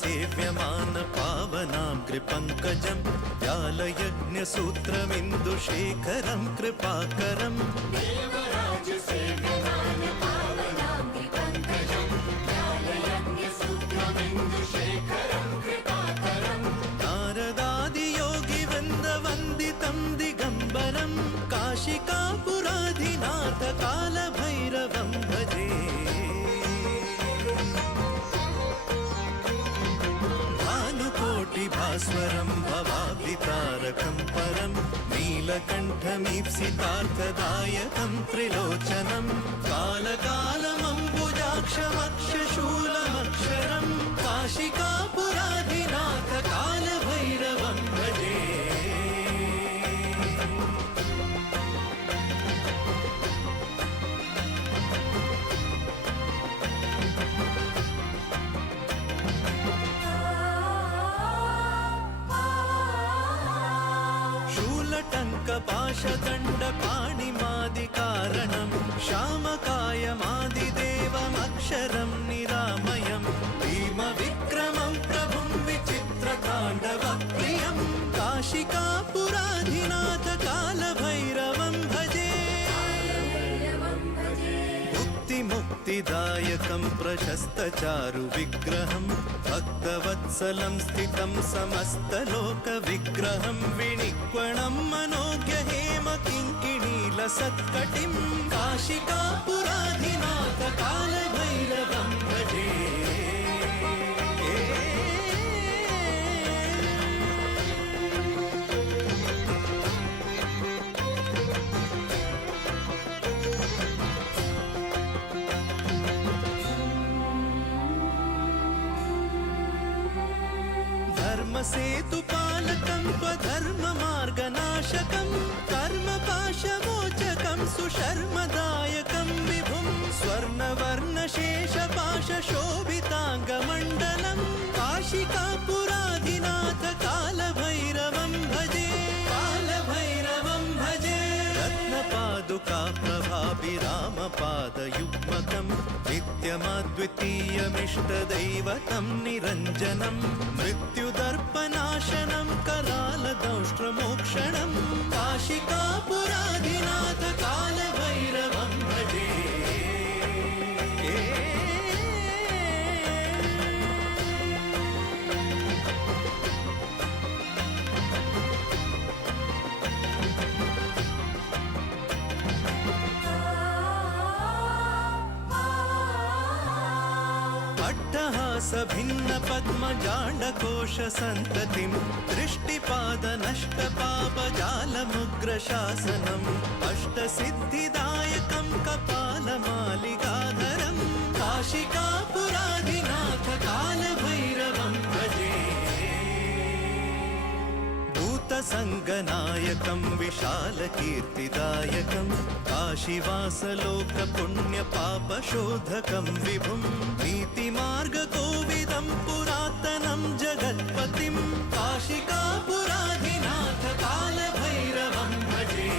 सेव्यमान पावनाग्रिपङ्कजं व्यालयज्ञसूत्रमिन्दुशेखरं कृपाकरम् देवराज सेव्यमान पावनाग्रिपङ्कजं व्यालयज्ञसूत्रमिन्दुशेखरं कृपाकरम् नारदादियोगिवृन्दवन्दितं दिगम्बरं काशिकापुराधिनाथ कालभैरवं भजे भास्वरं भवाब्धितारकं परं नीलकण्ठमीप्सितार्थदायकं त्रिलोचनं कालकालमम्बुजाक्षमक्षशूलमक्षरं काशिकापुराधिनाथ कालभैरवं भजे पाशदण्डपाणिमादिकारणं श्यामकायमादिदेवमक्षरं निरामयं भीमविक्रमं प्रभुं विचित्रताण्डवप्रियं काशिकापुराधिनाथ कालभैरवं भजे मुक्तिदायकं प्रशस्तचारुविग्रहं भक्तवत्सलं स्थितं समस्तलोकविग्रहं विनिक्वणं मनोज्ञहेमकिङ्किणीलसत्कटिं काशिकापुराधिनाथ कालभैरवं भजे धर्मसेतुपालकं स्वधर्ममार्गनाशकं कर्मपाशमोचकं सुशर्मदायकं विभुं स्वर्णवर्णशेषपाशशोभिताङ्गमण्डलं काशिकापुराधिनाथ कालभैरवं भजे कालभैरवं भजे रत्नपादुकाप्रभाभिरामपादयुग्मकं नित्यमद्वितीयमिष्टदैवतं निरञ्जनं मृत्युदर्पनाशनं करालदंष्ट्रमोक्षणं काशिकापुराधिनाथ कालभैरवं भजे भिन्नपद्मजाण्डकोशसन्ततिं दृष्टिपादनष्टपापजालमुग्रशासनम् अष्टसिद्धिदायकं कपालमालिकाधरं काशिकापुराधिनाथ कालभैरवं भजे भूतसङ्गनायकं विशालकीर्तिदायकं काशीवासलोकपुण्यपापशोधकं विभुं नीतिमार्गकोविदं पुरातनं जगत्पतिं काशिकापुराधिनाथ कालभैरवं भजे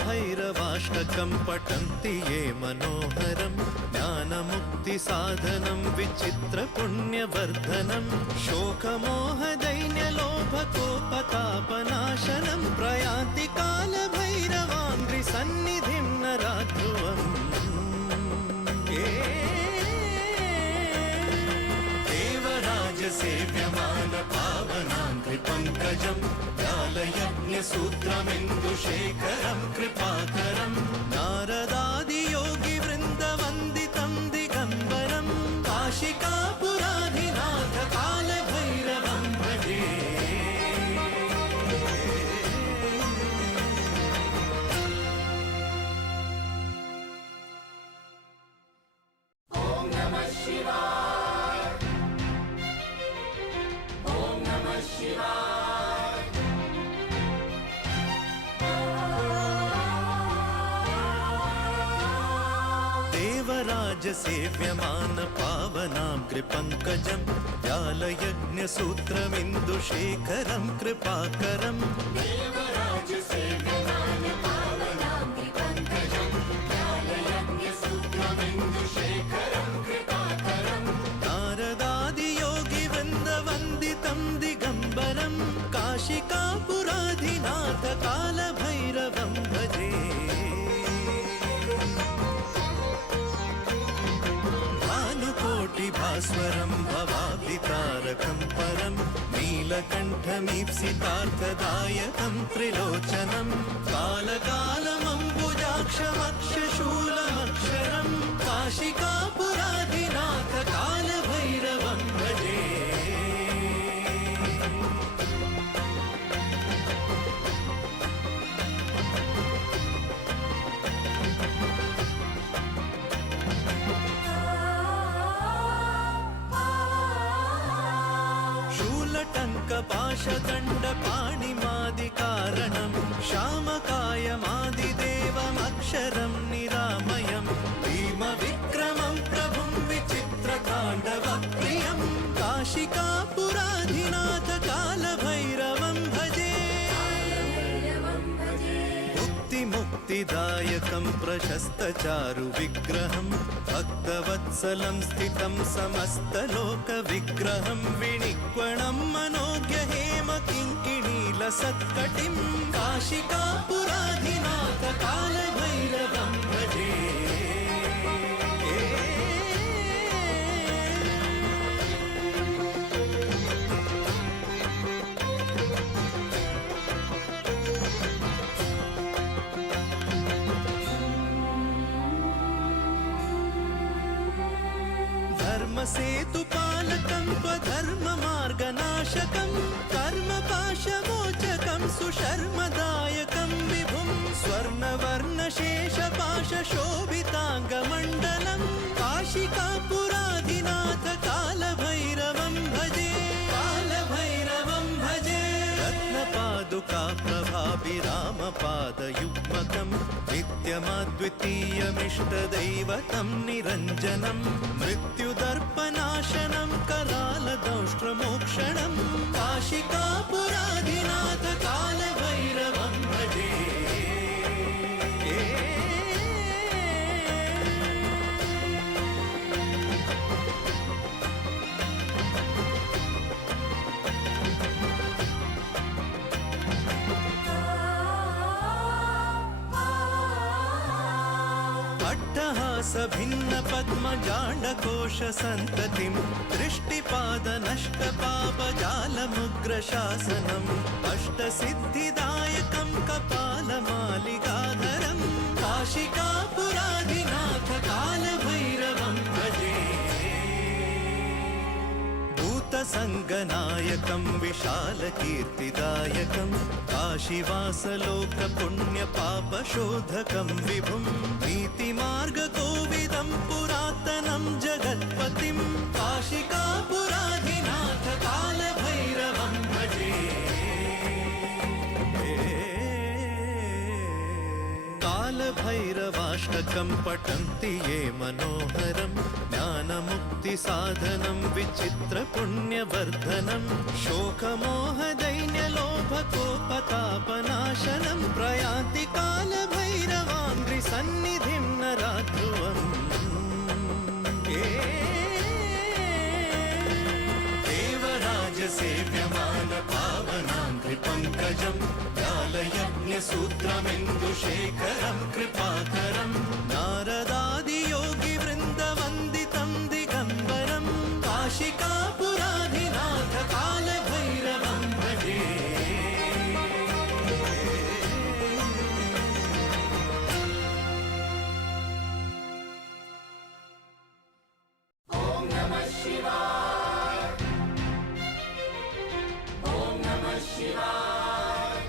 कालभैरवाष्टकं पठन्ति ये मनोहरं ज्ञानमुक्तिसाधनं विचित्रपुण्यवर्धनं शोकमोहदैन्यलोभकोपतापनाशनं प्रयान्ति कालभैरवाङ्घ्रिसन्निधिं नराध्रुवम् देवराज सेव्यमान पावनाङ्घ्रिपङ्कजं व्यालयज्ञसूत्रमिन्दुशेखरं कृपाकरं नारदादियोगिवृन्दवन्दितं दिगम्बरं काशिकापुराधिनाथ कालभैरवं भजे ॐ नमः शिवाय ॐ नमः शिवाय देवराज सेव्यमान पावनाग्रिपङ्कजं व्यालयज्ञसूत्रमिन्दुशेखरं कृपाकरं देवराज सेव्यमान पावनाग्रिपङ्कजं व्यालयज्ञसूत्रमिन्दुशेखरं काशिकापुराधिनाथ कालभैरवं भजे भानुकोटिभास्वरं भवाब्धितारकं परं नीलकण्ठमीप्सितार्थदायकं त्रिलोचनं कालकालमम्बुजाक्षमक्षशूलमक्षरं काशिकापुराधिनाथ कालभैरवं भजे शूलटङ्कपाशदण्डपाणिमादिकारणं श्यामकायमादिदेवमक्षरं निरामयं भीमविक्रमं प्रभुं विचित्रताण्डवप्रियं काशिकापुराधिनाथ कालभैरवं भजे मुक्तिदायकं प्रशस्तचारुविग्रहं भक्तवत्सलं स्थितं समस्तलोकविग्रहं विनिक्वणं मनोज्ञहेमकिङ्किणीलसत्कटिं काशिकापुराधिनाथ कालभैरवं भजे धर्मसेतुपालकं त्वधर्ममार्गनाशकं कर्मपाशमोचकं सुशर्मदायकं विभुं स्वर्णवर्णशेषपाशशोभिताङ्गमण्डलं काशिकापुराधिनाथ कालभैरवं भजे कालभैरवं भजे रत्नपादुकाप्रभाभिरामपादयुग्मकं नित्यमद्वितीयमिष्टदैवतं निरञ्जनं मृत्युदर्पनाशनं करालदंष्ट्रमोक्षणं काशिकापुराधिनाथ कालभैरवं भजे अट्टहासभिन्नपद्मजाण्डकोशसन्ततिं दृष्टिपादनष्टपापजालमुग्रशासनम् अष्टसिद्धिदायकं कपालमालिकाधरं काशिकापुराधिनाथ कालभैरवं भजे भूतसङ्गनायकं विशालकीर्तिदायकं काशीवासलोकपुण्यपापशोधकं विभुं नीतिमार्गकोविदं पुरातनं जगत्पतिं काशिकापुराधिनाथ कालभैरवं भजे कालभैरवाष्टकं पठन्ति ये मनोहरं ज्ञानमुक्तिसाधनं विचित्रपुण्यवर्धनं शोकमोहदैन्यलोभकोपतापनाशनं प्रयान्ति कालभैरवाङ्घ्रिसन्निधिं नराध्रुवम् देवराजसेव्यमानपावनाङ्घ्रिपङ्कजं ज्ञालयज्ञसूत्रमिन्दुशेखरं कृपाकरं नारदादियोगिवृन्दवन्दितं दिगम्बरं काशिकापुराधिनाथ कालभैरवं भजे ॐ नमः शिवाय ॐ नमः शिवाय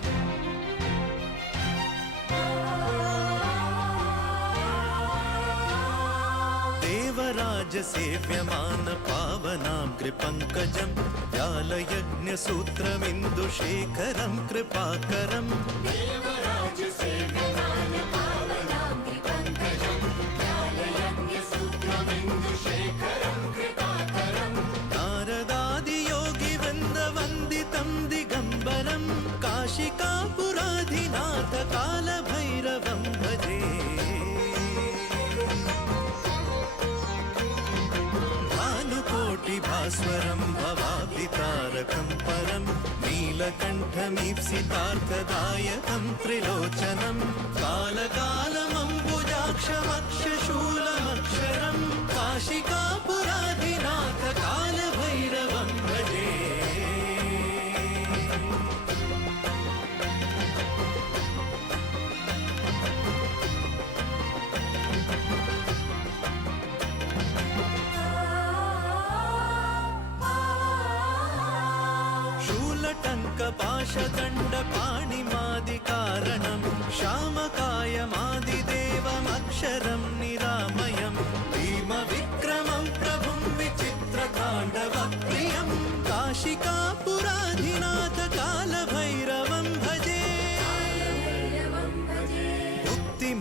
देवराजसेव्यमानपावनाङ्घ्रिपङ्कजं ज्ञालयज्ञसूत्रमिन्दुशेखरं कृपाकरं देवराजसेव्यमानपावनाङ्घ्रिपङ्कजं ज्ञालयज्ञसूत्रमिन्दुशेखरं कृपाकरं नारदादियोगिवृन्दवन्दितं दिगम्बरं काशिकापुराधिनाथ कालभैरवं भजे भानुकोटिभास्वरं भास्वरं भवाब्धितारकं परं नीलकण्ठमीप्सितार्थदायकं त्रिलोचनं कालकालमम्बुजाक्षमक्षशूलमक्षरं काशिकापुराधिनाथ कालभैरवं भजे। शूलटङ्कपाशदण्डपाणिमादिकारणं श्यामकायमादिदेवमक्षरं निरामयं भीमविक्रमं प्रभुं विचित्रताण्डवप्रियं काशिकापुराधिनाथ कालभैरवं भजे।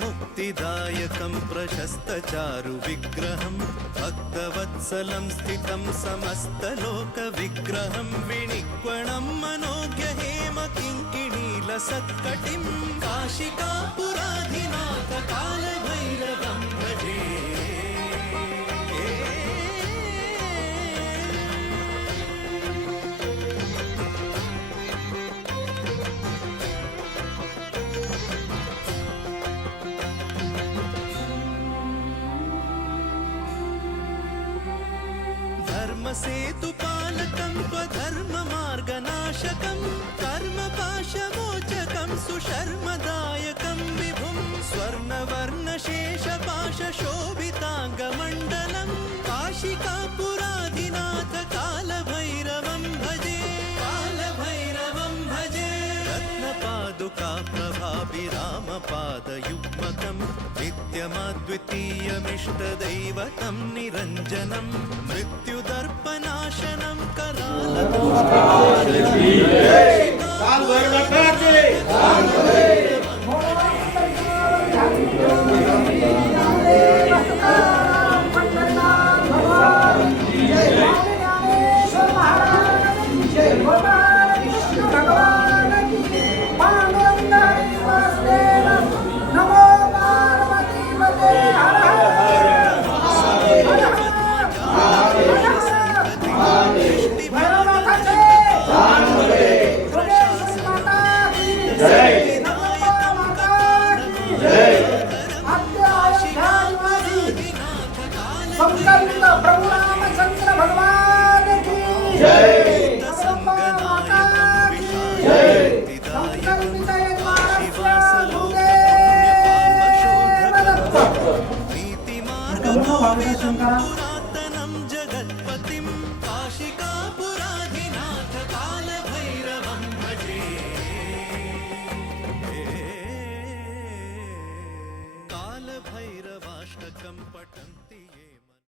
मुक्तिदायकं प्रशस्तचारुविग्रहं भक्तवत्सलं स्थितं समस्तलोकविग्रहं विनिक्वणं मनोज्ञहेमकिङ्किणीलसत्कटिं काशिकापुराधिनाथ कालभैरवं भजे। धर्मसेतुपालकं त्वधर्ममार्गनाशकं कर्मपाशमोचकं सुशर्मदायकं विभुं स्वर्णवर्णशेषपाशशोभिताङ्गमण्डलं काशिकापुराधिनाथ कालभैरवं भजे। कालभैरवं भजे। रत्नपादुका प्रभाभिरामपादयुग्मकं नित्यमद्वितीयमिष्टदैवतं निरञ्जनं मृत्युदर्पनाशनं संकल्प प्रभु रामचंद्र भगवान की जय। नीतिमार्ग